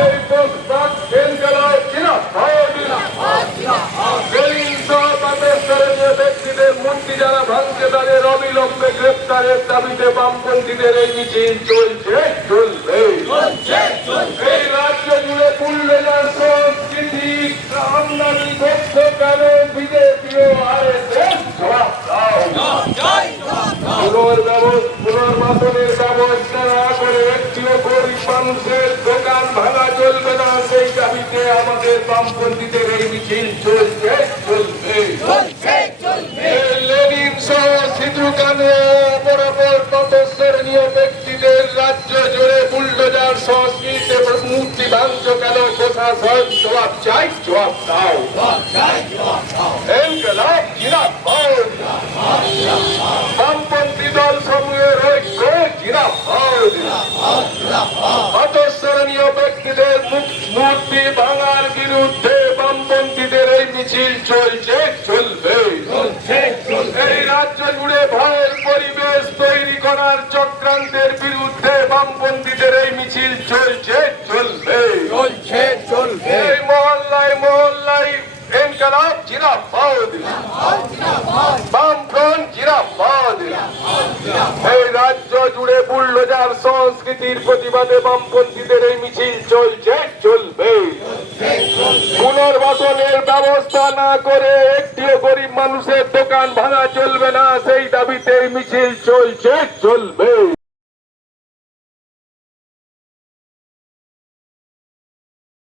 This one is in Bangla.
এই প্রস্তাব কেন্দ্রালয় ব্যক্তিদের মূর্তি যারা ভাঙছে তাদের অবিলম্বে গ্রেপ্তারের দাবিতে বামপন্থীদের এই মিছিল চলছে চলবে। এই রাজ্য জুড়ে বুলডোজার সংস্কৃতি আমদানি করছে কেন বিজেপিও আরএসএস জবাব দাও। পুনর্বাসনের ব্যবস্থা না করে একটিও গরিব মানুষের দোকান ভাঙা চলবে না, সেই দাবিতে আমাদের বামপন্থীদের এই মিছিল চলছে চলবে। লেনিন সহ সিধু কানু বরাবর তৎস্তরীয় ব্যক্তিদের রাজ্য জুড়ে বুলডোজার সংস্কৃতিতে মূর্তি ভাঙছ কেন প্রশাসন জবাব চাই, জবাব দাও। ইনকিলাব জিন্দাবাদ। বামপন্থী দল সমূহের ঐক্য জিন্দাবাদ। তৎস্তরীয় ব্যক্তিদের মূর্তি ভাঙার বিরুদ্ধে বামপন্থীদের এই মিছিল চলছে চলবে। এই রাজ্য জুড়ে ভয়ের পরিবেশ তৈরি করার চক্রান্তের বিরুদ্ধে বামপন্থীদের এই মিছিল চলছে চলবে। এই মহল্লায় মহল্লায় ইনকিলাব জিন্দাবাদ। বামফ্রন্ট জিন্দাবাদ। এই রাজ্য জুড়ে বুলডোজার সংস্কৃতির প্রতিবাদে বামপন্থীদের এই মিছিল চলছে চলবে। পুনর্বাসনের ব্যবস্থা না করে একটিও গরিব মানুষের দোকান ভাঙা চলবে না, সেই দাবিতে এই মিছিল চলছে চলবে।